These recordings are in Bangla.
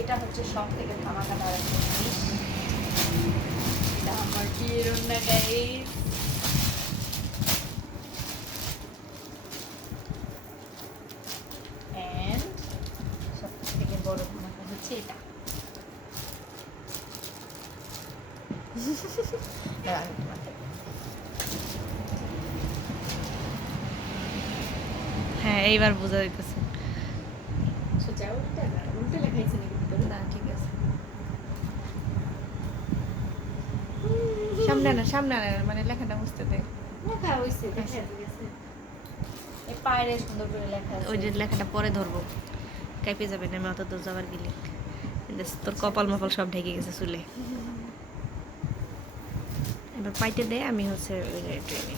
এটা হচ্ছে সব থেকে ধামাকাদার একটা জিনিস। এটা আমার বিয়ের গাইস বড় ধামাকা হচ্ছে এটা। আমি তোমাকে হ্যাঁ এইবার বোঝা যাইতেছে। সোজা উল্টা উল্টা লেখাইছে নাকি ভিতরে? না ঠিক আছে সামনে না সামনে না মানে লেখাটা বুঝতে দে লেখা হইছে, দেখা গেছে। এই পায়ের সুন্দর করে লেখা। ওই যে লেখাটা পরে ধরবো। কাইপে যাবে না আমি অত দূর যাবার গেলে তোর কপাল মপাল সব ঢেকে গেছে চুলে। এবার পাইতে দে আমি হচ্ছে ওই ট্রেনে।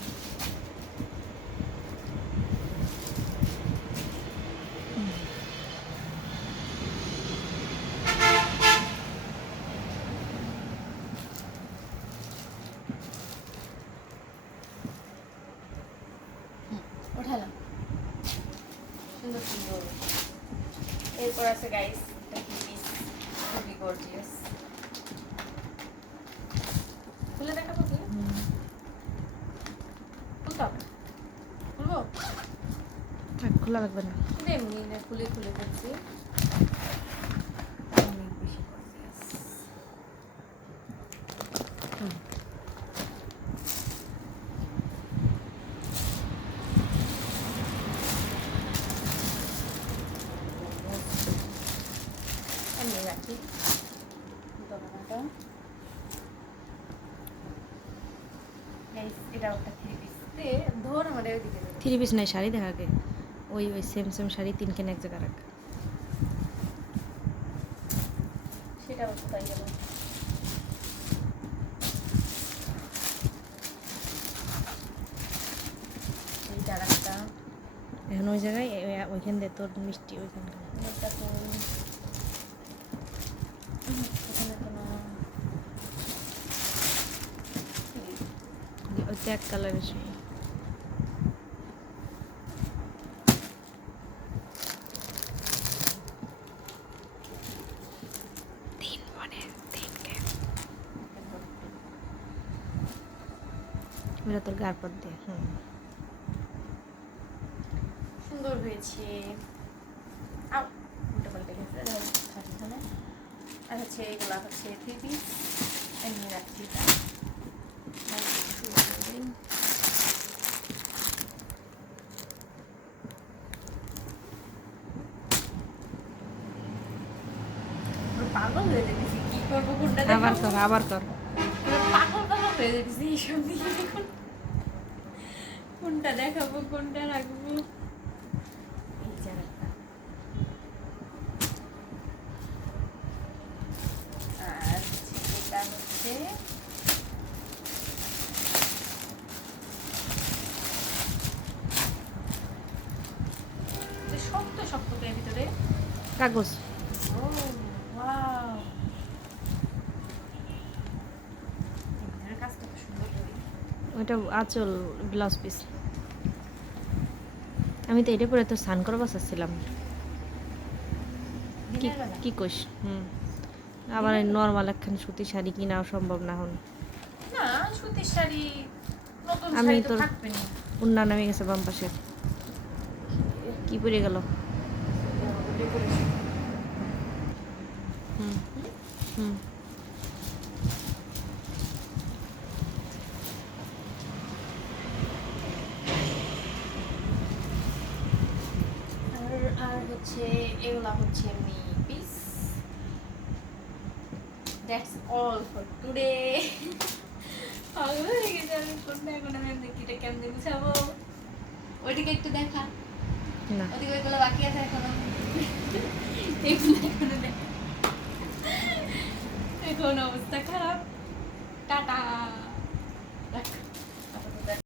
ওঠালাম সুন্দর সুন্দর। এরপর আছে গাইস খুবই গর্জিয়াস খুলে দেখাবো কি? খুলতে হবে খুলবো? থাক খোলা লাগবে না। কিন্তু এমনি না খুলে খুলে করছি অনেক বেশি গর্জিয়াস হুম। এমনি রাখি। দোকানটা। এটা একটা থ্রি পিস ধর আমাদের ওইদিকে থ্রি পিস নাই শাড়ি দেখা আগে। ওই ওই সেম সেম শাড়ি তিন কেন এক জায়গায় রাখ। সেটা গেল এখন ওই জায়গায় ওইখান দিয়ে তোর মিষ্টি ওইখানে তো এক কালারের শাড়ি ওটা তোর গার পর দিয়ে হুম সুন্দর হয়েছে আও উল্টো পাল্টে গেছে যাই হোক, থাক এখানে। আর হচ্ছে এগুলা হচ্ছে থ্রি পিস এমনি রাখছি পাগল হয়ে যেতেছি কি করব কোনটা আবার কর আবার কর পাগল পাগল হয়ে যেতেছি এইসব দিয়ে কোনটা দেখাবো কোনটা রাখব এই যে আরেকটা। আর হচ্ছে এটা হচ্ছে যে শক্ত শক্ত এর ভিতরে কাগজ করে ওইটা আঁচল ব্লাউজ পিস আমি তো এটা পরে তো স্নান করা বসাচ্ছিলাম কি কইস? হুম। আবার নর্মাল একখান সুতি শাড়ি কিনাও সম্ভব না হন না সুতির শাড়ি আমি তোর- উন্না নামে গেছে বাম পাশে। কি পরে গেল? আর আর হচ্ছে এগুলা হচ্ছে এমনি piece that's all for today পাগল হয়ে গেছে আমি কোনটা এখন আমি দেখি এটা কেমনে গুছাবো। ওইদিকে একটু দেখা। ওদিকে ওইগুলো বাকি আছে এখনও। テーこのお高